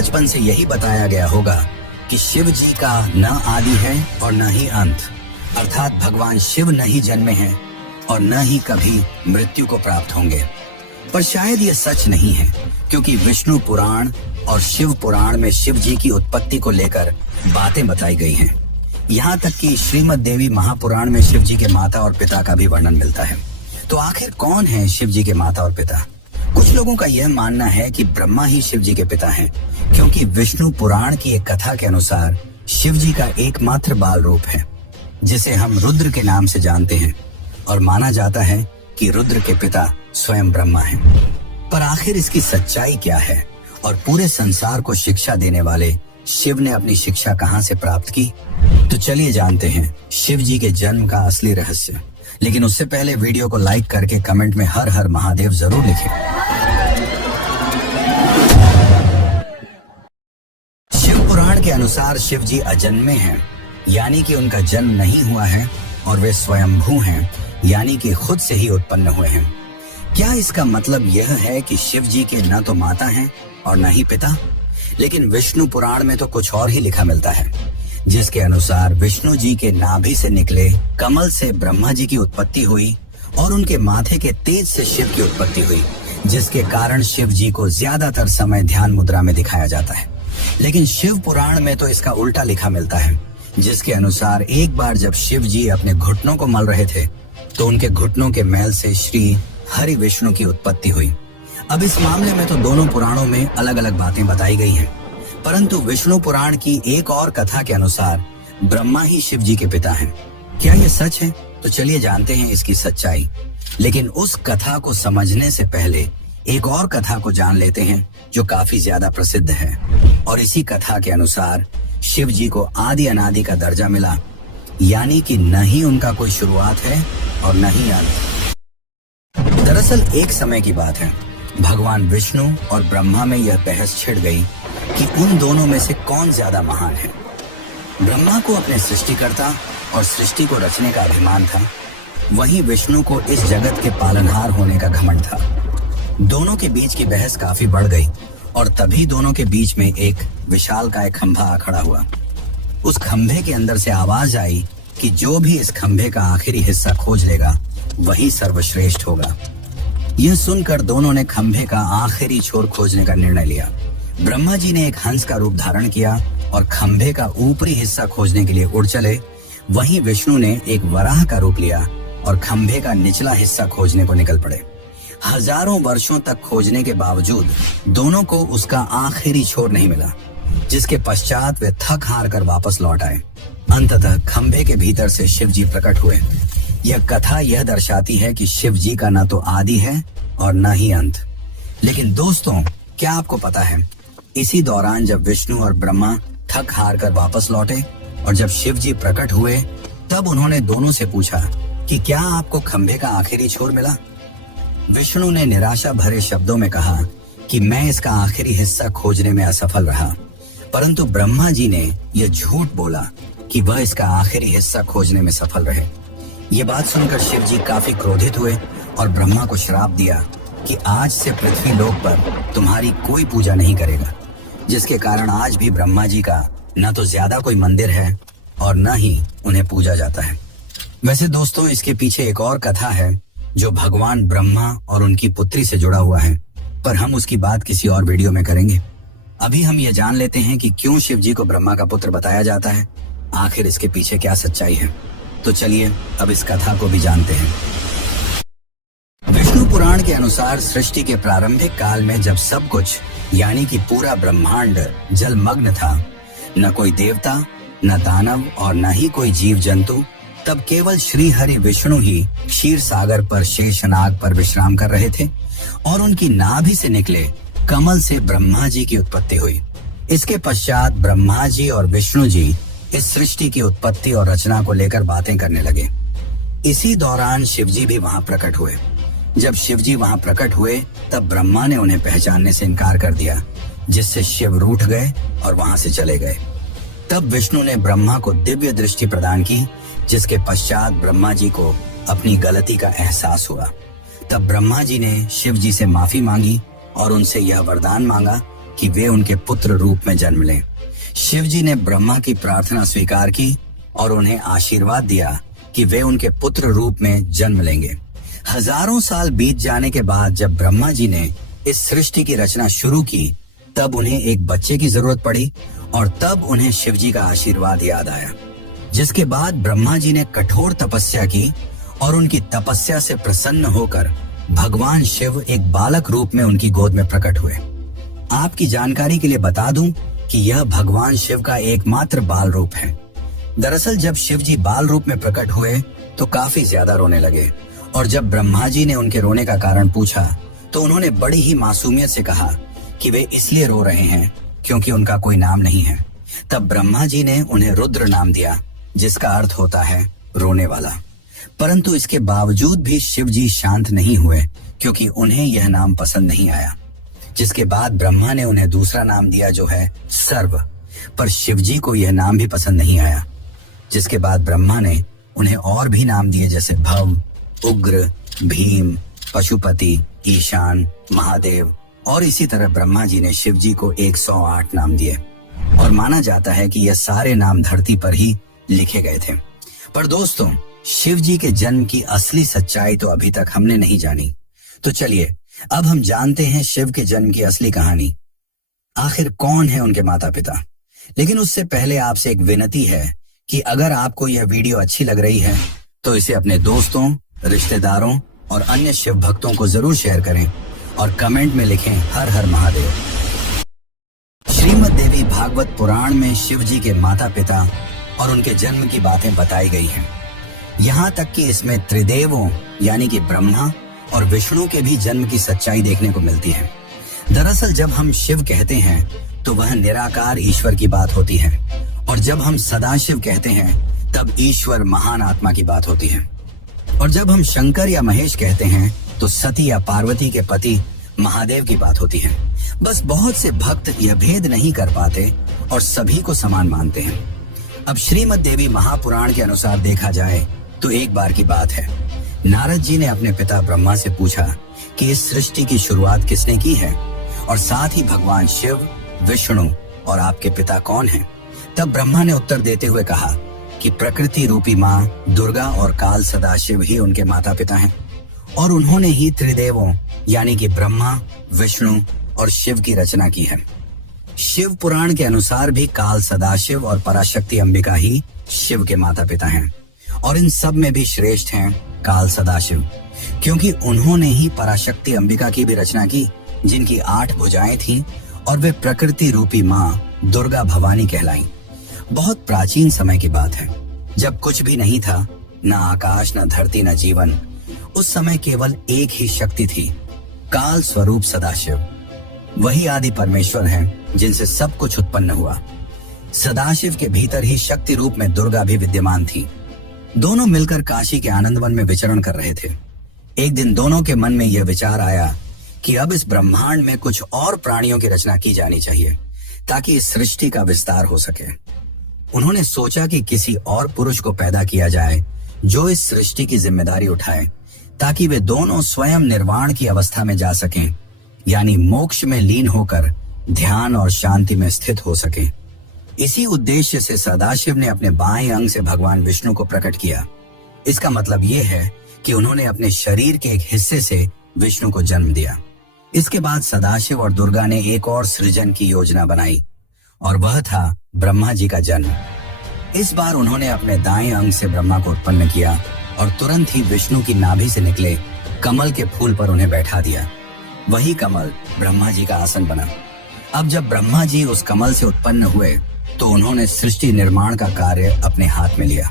बचपन से यही बताया गया होगा कि शिव जी का न आदि है और न ही अंत, अर्थात भगवान शिव न ही जन्मे हैं और न ही कभी मृत्यु को प्राप्त होंगे। पर शायद ये सच नहीं है, क्योंकि विष्णु पुराण और शिव पुराण में शिव जी की उत्पत्ति को लेकर बातें बताई गई हैं। यहाँ तक कि श्रीमद् देवी महापुराण में शिव जी के माता और पिता का भी वर्णन मिलता है। तो आखिर कौन है शिव जी के माता और पिता? कुछ लोगों का यह मानना है कि ब्रह्मा ही शिव जी के पिता हैं, क्योंकि विष्णु पुराण की एक कथा के अनुसार शिव जी का एकमात्र बाल रूप है, जिसे हम रुद्र के नाम से जानते हैं, और माना जाता है कि रुद्र के पिता स्वयं ब्रह्मा हैं। पर आखिर इसकी सच्चाई क्या है और पूरे संसार को शिक्षा देने वाले शिव ने अपनी शिक्षा कहां से प्राप्त की? तो चलिए जानते हैं शिव जी के जन्म का असली रहस्य। लेकिन उससे पहले वीडियो को लाइक करके कमेंट में हर हर महादेव जरूर लिखें। शिव पुराण के अनुसार शिव जी अजन्मे हैं, यानी कि उनका जन्म नहीं हुआ है, और वे स्वयंभू हैं, यानी कि खुद से ही उत्पन्न हुए हैं। क्या इसका मतलब यह है कि शिव जी के न तो माता हैं और न ही पिता? लेकिन विष्णु पुराण में तो कुछ और ही लिखा मिलता है, जिसके अनुसार विष्णु जी के नाभि से निकले कमल से ब्रह्मा जी की उत्पत्ति हुई और उनके माथे के तेज से शिव की उत्पत्ति हुई, जिसके कारण शिव जी को ज्यादातर समय ध्यान मुद्रा में दिखाया जाता है। लेकिन शिव पुराण में तो इसका उल्टा लिखा मिलता है, जिसके अनुसार एक बार जब शिव जी अपने घुटनों को मल रहे थे तो उनके घुटनों के मैल से श्री हरि विष्णु की उत्पत्ति हुई। अब इस मामले में तो दोनों पुराणों में अलग अलग बातें बताई गई हैं, परंतु विष्णु पुराण की एक और कथा के अनुसार ब्रह्मा ही शिव जी के पिता हैं। क्या ये सच है? तो चलिए जानते हैं इसकी सच्चाई। लेकिन उस कथा को समझने से पहले एक और कथा को जान लेते हैं, जो काफी ज्यादा प्रसिद्ध है। और इसी कथा के अनुसार शिव जी को आदि अनादि का दर्जा मिला, यानी कि न ही उनका कोई शुरुआत है और न ही अंत। दरअसल एक समय की बात है, भगवान विष्णु और ब्रह्मा में यह बहस छिड़ गई कि उन दोनों में से कौन ज्यादा महान है। ब्रह्मा को अपने सृष्टिकर्ता और सृष्टि को रचने का अभिमान था, वहीं विष्णु को इस जगत के पालनहार होने का घमंड था। दोनों के बीच की बहस काफी बढ़ गई और तभी दोनों के बीच में एक विशालकाय खंभा आ खड़ा हुआ। उस खंभे के अंदर से आवाज आई कि जो भी इस खंभे का आखिरी हिस्सा खोज लेगा वही सर्वश्रेष्ठ होगा। यह सुनकर दोनों ने खंभे का आखिरी छोर खोजने का निर्णय लिया। ब्रह्मा जी ने एक हंस का रूप धारण किया और खंभे का ऊपरी हिस्सा खोजने के लिए उड़ चले। वहीं विष्णु ने एक वराह का रूप लिया और खंभे का निचला हिस्सा खोजने को निकल पड़े। हजारों वर्षों तक खोजने के बावजूद दोनों को उसका आखिरी छोर नहीं मिला, जिसके पश्चात वे थक हार कर वापस लौट आए। अंततः खंभे के भीतर से शिव जी प्रकट हुए। यह कथा यह दर्शाती है कि शिव जी का न तो आदि है और न ही अंत। लेकिन दोस्तों, क्या आपको पता है, इसी दौरान जब विष्णु और ब्रह्मा थक हार कर वापस लौटे और जब शिव जी प्रकट हुए, तब उन्होंने दोनों से पूछा कि क्या आपको खंभे का आखिरी छोर मिला? विष्णु ने निराशा भरे शब्दों में कहा कि मैं इसका आखिरी हिस्सा खोजने में असफल रहा, परंतु ब्रह्मा जी ने यह झूठ बोला कि वह इसका आखिरी हिस्सा खोजने में सफल रहे। ये बात सुनकर शिव जी काफी क्रोधित हुए और ब्रह्मा को श्राप दिया कि आज से पृथ्वी लोक पर तुम्हारी कोई पूजा नहीं करेगा, जिसके कारण आज भी ब्रह्मा जी का न तो ज्यादा कोई मंदिर है और न ही उन्हें पूजा जाता है। वैसे दोस्तों, इसके पीछे एक और कथा है जो भगवान ब्रह्मा और उनकी पुत्री से जुड़ा हुआ है, पर हम उसकी बात किसी और वीडियो में करेंगे। अभी हम ये जान लेते हैं कि क्यों शिव जी को ब्रह्मा का पुत्र बताया जाता है, आखिर इसके पीछे क्या सच्चाई है। तो चलिए अब इस कथा को भी जानते हैं। विष्णु पुराण के अनुसार सृष्टि के प्रारंभिक काल में जब सब कुछ यानी कि पूरा ब्रह्मांड जलमग्न था, न कोई देवता, न दानव और न ही कोई जीव जंतु, तब केवल श्री हरि विष्णु ही क्षीर सागर पर शेषनाग पर विश्राम कर रहे थे और उनकी नाभि से निकले कमल से ब्रह्मा जी की उत्पत्ति हुई। इसके पश्चात ब्रह्मा जी और विष्णु जी इस सृष्टि की उत्पत्ति और रचना को लेकर बातें करने लगे। इसी दौरान शिवजी भी वहां प्रकट हुए। जब शिवजी वहां प्रकट हुए तब ब्रह्मा ने उन्हें पहचानने से इनकार कर दिया, जिससे शिव रूठ गए और वहां से चले गए। तब विष्णु ने ब्रह्मा को दिव्य दृष्टि प्रदान की, जिसके पश्चात ब्रह्मा जी को अपनी गलती का एहसास हुआ। तब ब्रह्मा जी ने शिव जी से माफी मांगी और उनसे यह वरदान मांगा कि वे उनके पुत्र रूप में जन्म लें। शिव जी ने ब्रह्मा की प्रार्थना स्वीकार की और उन्हें आशीर्वाद दिया कि वे उनके पुत्र रूप में जन्म लेंगे। हजारों साल बीत जाने के बाद जब ब्रह्मा जी ने इस सृष्टि की रचना शुरू की, तब उन्हें एक बच्चे की जरूरत पड़ी और तब उन्हें शिव जी का आशीर्वाद याद आया। जिसके बाद ब्रह्मा जी ने कठोर तपस्या की और उनकी तपस्या से प्रसन्न होकर भगवान शिव एक बालक रूप में उनकी गोद में प्रकट हुए। आपकी जानकारी के लिए बता दूं कि यह भगवान शिव का एकमात्र बाल रूप है। दरअसल जब शिव जी बाल रूप में प्रकट हुए तो काफी ज्यादा रोने लगे और जब ब्रह्मा जी ने उनके रोने का कारण पूछा तो उन्होंने बड़ी ही मासूमियत से कहा कि वे इसलिए रो रहे हैं क्योंकि उनका कोई नाम नहीं है। तब ब्रह्मा जी ने उन्हें रुद्र नाम दिया, जिसका अर्थ होता है रोने वाला। परंतु इसके बावजूद भी शिव जी शांत नहीं हुए क्योंकि उन्हें यह नाम पसंद नहीं आया। जिसके बाद ब्रह्मा ने उन्हें दूसरा नाम दिया जो है सर्व, पर शिव जी को यह नाम भी पसंद नहीं आया। जिसके बाद ब्रह्मा ने उन्हें और भी नाम दिए जैसे भव, उग्र, भीम, पशुपति, ईशान, महादेव और इसी तरह ब्रह्मा जी ने शिव जी को 108 नाम दिए और माना जाता है कि यह सारे नाम धरती पर ही लिखे गए थे। पर दोस्तों, शिव जी के जन्म की असली सच्चाई तो अभी तक हमने नहीं जानी। तो चलिए अब हम जानते हैं शिव के जन्म की असली कहानी। आखिर कौन है उनके माता पिता। लेकिन उससे पहले आपसे एक विनती है कि अगर आपको यह वीडियो अच्छी लग रही है तो इसे अपने दोस्तों, रिश्तेदारों और अन्य शिव भक्तों को जरूर शेयर करें और कमेंट में लिखें हर हर महादेव। श्रीमद् देवी भागवत पुराण में शिव जी के माता पिता और उनके जन्म की बातें बताई गई हैं। यहाँ तक कि इसमें त्रिदेवों यानी कि ब्रह्मा और विष्णु के भी जन्म की सच्चाई देखने को मिलती है। दरअसल जब हम शिव कहते हैं तो वह निराकार ईश्वर की बात होती है और जब हम सदाशिव कहते हैं तब ईश्वर महान आत्मा की बात होती है। और जब हम शंकर या महेश कहते हैं तो सती या पार्वती के पति महादेव की बात होती है। बस बहुत से भक्त यह भेद नहीं कर पाते और सभी को समान मानते हैं। अब श्रीमद् देवी महापुराण के अनुसार देखा जाए तो एक बार की बात है, नारद जी ने अपने पिता ब्रह्मा से पूछा कि इस सृष्टि की शुरुआत किसने की है और साथ ही भगवान शिव, विष्णु और आपके पिता कौन हैं? तब ब्रह्मा ने उत्तर देते हुए कहा कि प्रकृति रूपी माँ दुर्गा और काल सदाशिव ही उनके माता पिता हैं और उन्होंने ही त्रिदेवों यानी कि ब्रह्मा, विष्णु और शिव की रचना की है। शिव पुराण के अनुसार भी काल सदाशिव और पराशक्ति अंबिका ही शिव के माता पिता हैं और इन सब में भी श्रेष्ठ हैं काल सदाशिव, क्योंकि उन्होंने ही पराशक्ति अंबिका की भी रचना की, जिनकी 8 भुजाएं थीं और वे प्रकृति रूपी माँ दुर्गा भवानी कहलाई। बहुत प्राचीन समय की बात है, जब कुछ भी नहीं था, न आकाश, न धरती, न जीवन। उस समय केवल एक ही शक्ति थी, काल स्वरूप सदाशिव। वही आदि परमेश्वर हैं जिनसे सब कुछ उत्पन्न हुआ। सदाशिव के भीतर ही शक्ति रूप में दुर्गा भी विद्यमान थी। दोनों मिलकर काशी के आनंदवन में विचरण कर रहे थे। एक दिन दोनों के मन में यह विचार आया कि अब इस ब्रह्मांड में कुछ और प्राणियों की रचना की जानी चाहिए ताकि इस सृष्टि का विस्तार हो सके। उन्होंने सोचा कि किसी और पुरुष को पैदा किया जाए जो इस सृष्टि की जिम्मेदारी उठाए ताकि वे दोनों स्वयं निर्वाण की अवस्था में जा सकें, यानी मोक्ष में लीन होकर ध्यान और शांति में स्थित हो सके। इसी उद्देश्य से सदाशिव ने अपने बाएं अंग से भगवान विष्णु को प्रकट किया। इसका मतलब यह है कि उन्होंने अपने शरीर के एक हिस्से से विष्णु को जन्म दिया। इसके बाद सदाशिव और दुर्गा ने एक और सृजन की योजना बनाई और वह था ब्रह्मा जी का जन्म। इस बार उन्होंने अपने दाएं अंग से ब्रह्मा को उत्पन्न किया और तुरंत ही विष्णु की नाभि से निकले कमल के फूल पर उन्हें बैठा दिया। वही कमल ब्रह्मा जी का आसन बना। अब जब ब्रह्मा जी उस कमल से उत्पन्न हुए तो उन्होंने सृष्टि निर्माण का कार्य अपने हाथ में लिया।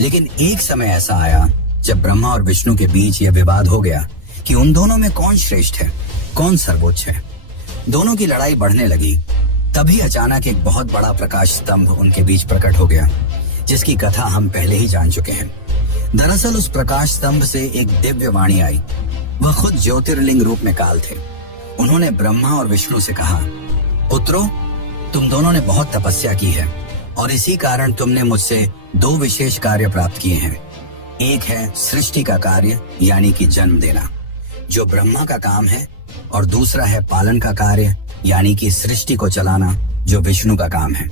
लेकिन एक समय ऐसा आया जब ब्रह्मा और विष्णु के बीच यह विवाद हो गया कि उन दोनों में कौन श्रेष्ठ है, कौन सर्वोच्च है। दोनों की लड़ाई बढ़ने लगी। तभी अचानक एक बहुत बड़ा प्रकाश स्तंभ उनके बीच प्रकट हो गया, जिसकी कथा हम पहले ही जान चुके हैं। दरअसल उस प्रकाश स्तंभ से एक दिव्य वाणी आई। वह खुद ज्योतिर्लिंग रूप में काल थे। उन्होंने ब्रह्मा और विष्णु से कहा, पुत्रों, तुम दोनों ने बहुत तपस्या की है और इसी कारण तुमने मुझसे 2 विशेष कार्य प्राप्त किए हैं। एक है सृष्टि का कार्य यानी कि जन्म देना, जो ब्रह्मा का काम है, और दूसरा है पालन का कार्य यानी कि सृष्टि को चलाना, जो विष्णु का काम है।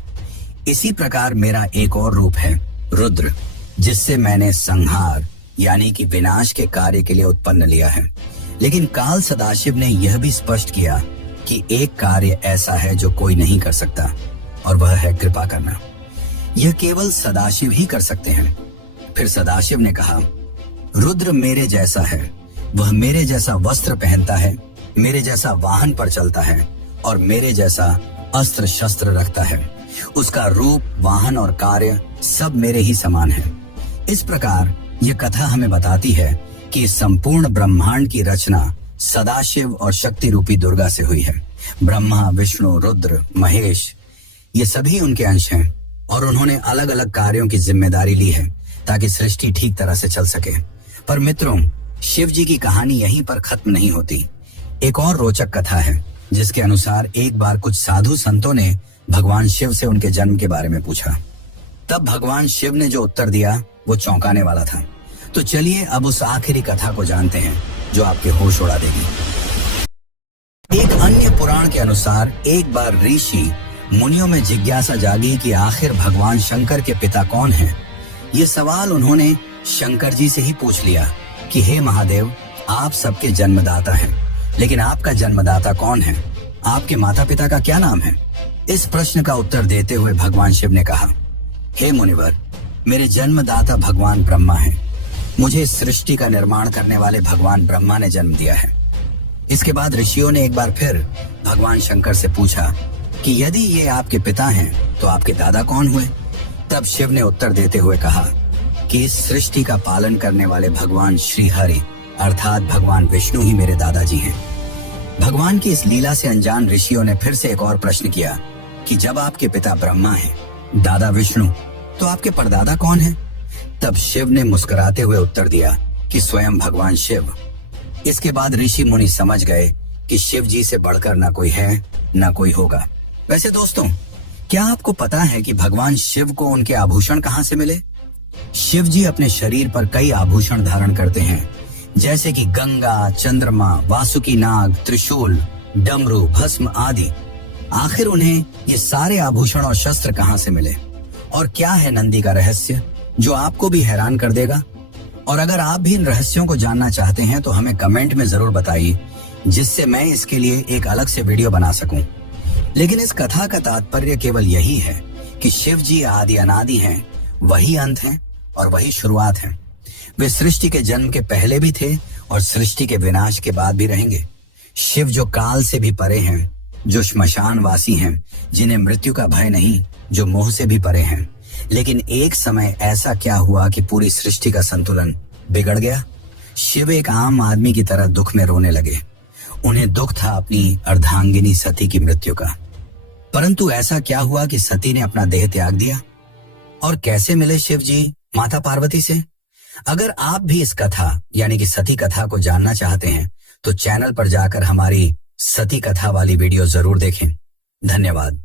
इसी प्रकार मेरा एक और रूप है रुद्र, जिससे मैंने संहार यानी कि विनाश के कार्य के लिए उत्पन्न लिया है। लेकिन काल सदाशिव ने यह भी स्पष्ट किया कि एक कार्य ऐसा है जो कोई नहीं कर सकता, और वह है कृपा करना। यह केवल सदाशिव ही कर सकते हैं। फिर सदाशिव ने कहा, रुद्र मेरे जैसा है, वह मेरे जैसा वस्त्र पहनता है, मेरे जैसा वाहन पर चलता है और मेरे जैसा अस्त्र शस्त्र रखता है। उसका रूप, वाहन और कार्य सब मेरे ही समान है। इस प्रकार यह कथा हमें बताती है कि संपूर्ण ब्रह्मांड की रचना सदाशिव और शक्ति रूपी दुर्गा से हुई है। ब्रह्मा, विष्णु, रुद्र, महेश, ये सभी उनके अंश हैं और उन्होंने अलग अलग कार्यों की जिम्मेदारी ली है ताकि सृष्टि ठीक तरह से चल सके। पर मित्रों, शिव जी की कहानी यहीं पर खत्म नहीं होती। एक और रोचक कथा है जिसके अनुसार एक बार कुछ साधु संतों ने भगवान शिव से उनके जन्म के बारे में पूछा। तब भगवान शिव ने जो उत्तर दिया वो चौंकाने वाला था। तो चलिए अब उस आखिरी कथा को जानते हैं जो आपके होश उड़ा देगी। एक अन्य पुराण के अनुसार एक बार ऋषि मुनियों में जिज्ञासा जागी कि आखिर भगवान शंकर के पिता कौन हैं। ये सवाल उन्होंने शंकर जी से ही पूछ लिया कि हे महादेव, आप सबके जन्मदाता हैं, लेकिन आपका जन्मदाता कौन है? आपके माता पिता का क्या नाम है? इस प्रश्न का उत्तर देते हुए भगवान शिव ने कहा, हे मुनिवर, मेरे जन्मदाता भगवान ब्रह्मा हैं। मुझे सृष्टि का निर्माण करने वाले भगवान ब्रह्मा ने जन्म दिया है। इसके बाद ऋषियों ने एक बार फिर भगवान शंकर से पूछा कि यदि ये आपके पिता हैं तो आपके दादा कौन हुए? तब शिव ने उत्तर देते हुए कहा कि इस सृष्टि का पालन करने वाले भगवान श्री हरि अर्थात भगवान विष्णु ही मेरे दादाजी हैं। भगवान की इस लीला से अनजान ऋषियों ने फिर से एक और प्रश्न किया कि जब आपके पिता ब्रह्मा हैं, दादा विष्णु, तो आपके परदादा कौन है? तब शिव ने मुस्कुराते हुए उत्तर दिया कि स्वयं भगवान शिव। इसके बाद ऋषि मुनि समझ गए कि शिव जी से बढ़कर न कोई है न कोई होगा। वैसे दोस्तों, क्या आपको पता है कि भगवान शिव को उनके आभूषण कहाँ से मिले? शिव जी अपने शरीर पर कई आभूषण धारण करते हैं, जैसे कि गंगा, चंद्रमा, वासुकी नाग, त्रिशूल, डमरू, भस्म आदि। आखिर उन्हें ये सारे आभूषण और शस्त्र कहाँ से मिले? और क्या है नंदी का रहस्य जो आपको भी हैरान कर देगा? और अगर आप भी इन रहस्यों को जानना चाहते हैं तो हमें कमेंट में जरूर बताइए, जिससे मैं इसके लिए एक अलग से वीडियो बना सकूं। लेकिन इस कथा का तात्पर्य केवल यही है कि शिव जी आदि अनादि हैं, वही अंत हैं और वही शुरुआत है। वे सृष्टि के जन्म के पहले भी थे और सृष्टि के विनाश के बाद भी रहेंगे। शिव जो काल से भी परे हैं, जो श्मशानवासी हैं, जिन्हें मृत्यु का भय नहीं, जो मोह से भी परे हैं। लेकिन एक समय ऐसा क्या हुआ कि पूरी सृष्टि का संतुलन बिगड़ गया। शिव एक आम आदमी की तरह दुख में रोने लगे। उन्हें दुख था अपनी अर्धांगिनी सती की मृत्यु का। परंतु ऐसा क्या हुआ कि सती ने अपना देह त्याग दिया? और कैसे मिले शिव जी माता पार्वती से? अगर आप भी इस कथा यानी कि सती कथा को जानना चाहते हैं तो चैनल पर जाकर हमारी सती कथा वाली वीडियो जरूर देखें। धन्यवाद।